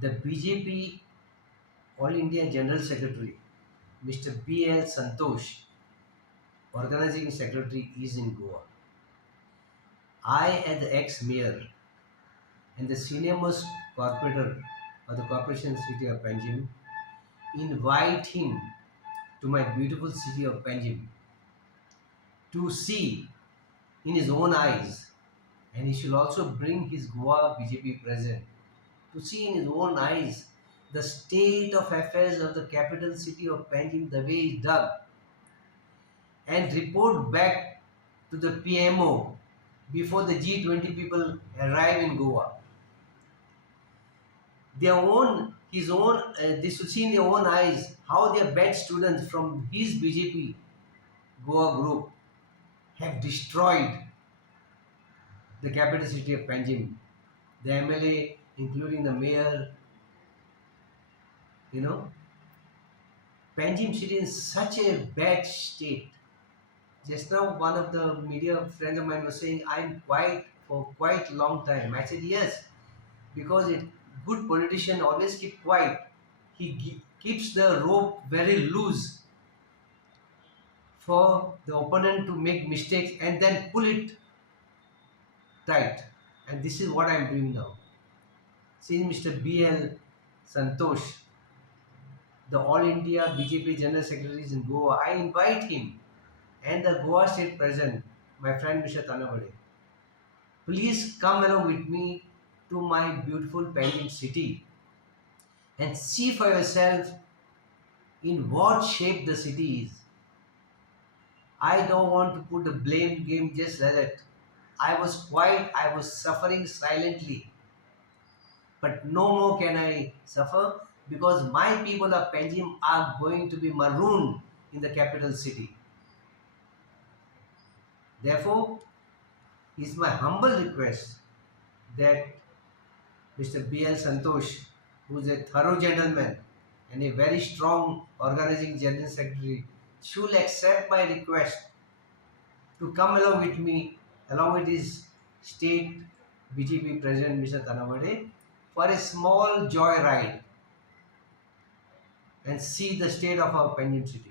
The BJP All India General Secretary, Mr. B.L. Santosh, Organizing Secretary, is in Goa. I, as the ex-mayor and the senior-most corporator of the Corporation City of Panjim, invite him to my beautiful city of Panjim to see in his own eyes, and he should also bring his Goa BJP president to see in his own eyes the state of affairs of the capital city of Panjim, the way it's done, and report back to the PMO before the G20 people arrive in Goa. They should see in their own eyes how their bad students from his BJP Goa group have destroyed the capital city of Panjim. The MLA, including the mayor, you know, Panjim city is such a bad state. Just now, one of the media friends of mine was saying, I'm quiet for quite a long time. I said, yes, because a good politician always keep quiet. He keeps the rope very loose for the opponent to make mistakes and then pull it tight. And this is what I'm doing now. Since Mr. B.L. Santosh, the All India BJP General Secretary is in Goa, I invite him and the Goa State President, my friend Mr. Tanavade. Please come along with me to my beautiful Panjim city and see for yourself in what shape the city is. I don't want to put the blame game just like that. I was quiet, I was suffering silently. But no more can I suffer because my people of Panjim are going to be marooned in the capital city. Therefore, it's my humble request that Mr. B.L. Santosh, who is a thorough gentleman and a very strong organizing general secretary, should accept my request to come along with me, along with his state BJP president, Mr. Tanavade, for a small joy ride and see the state of our Panjim city.